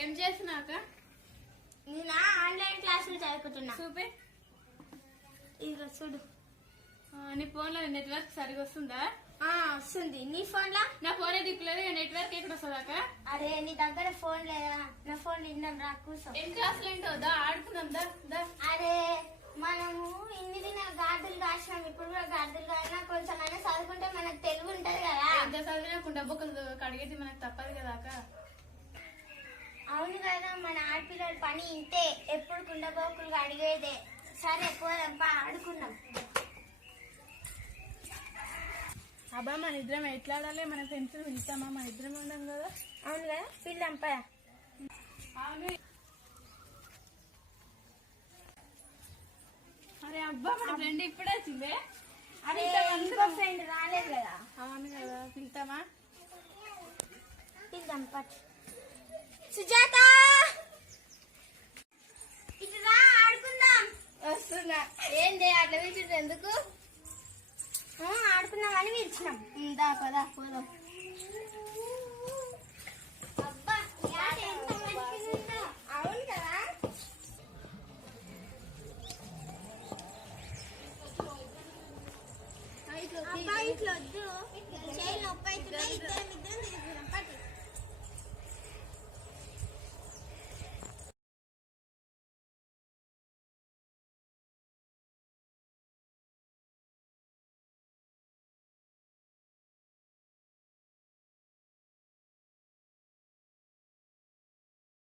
ఏం చేసినాక నేను? ఆన్లైన్ క్లాసులు చదువుకుంటున్నా. చూపే. ఇది చూడు. నీ ఫోన్లో నెట్వర్క్ సరిగా వస్తుందా? వస్తుంది. నీ ఫోన్లో నా ఫోన్ దిక్కులేదు నెట్వర్క్ ఎక్కడ వస్తుందాక అరే నీ దగ్గర ఫోన్ లేదా? నా ఫోన్ విన్నాం రా కూర్చో. ఏం క్లాసులు ఏంటో? దా ఆడుకుందాం దా దా. అరే మనము ఇన్ని దినాలు గార్డులు కాసినాం. ఇప్పుడు కూడా గార్డులు కాసినా కొంచెం అయినా చదువుకుంటే మనకు తెలుగు ఉంటది కదా. ఎంత చదివినా కుండ బొక్కలు కడిగేది మనకు తప్పదు కదా అక్క. అవును కదా మన ఆడపిల్లల పని ఇంతే. ఎప్పుడు కుండబోకులు అడిగేదే. సరే పోదాం పా ఆడుకుందాం. అబ్బా మన ఇద్దరం ఎట్లా ఆడాలి మన ఫ్రెండ్స్ పిలుస్తామా? మన ఇద్దరం ఉండం కదా. అవును కదా పిల్లం పా అవును అరే అబ్బా మన ఫ్రెండ్ ఇప్పుడే వచ్చిందే. అరే ఇంకో ఫ్రెండ్ రాలేదు కదా. అవును కదా పిలుతామా పట్ సుజాత! ఆడుకుందాం. వస్తున్నా. ఏంది అట్లా పిలిచిండ్రు ఎందుకు? ఆడుకుందామని పిలిచినాం. దా పదా పోదాం. ఇట్లా వద్దు. ఇద్దరం ఇద్దరం.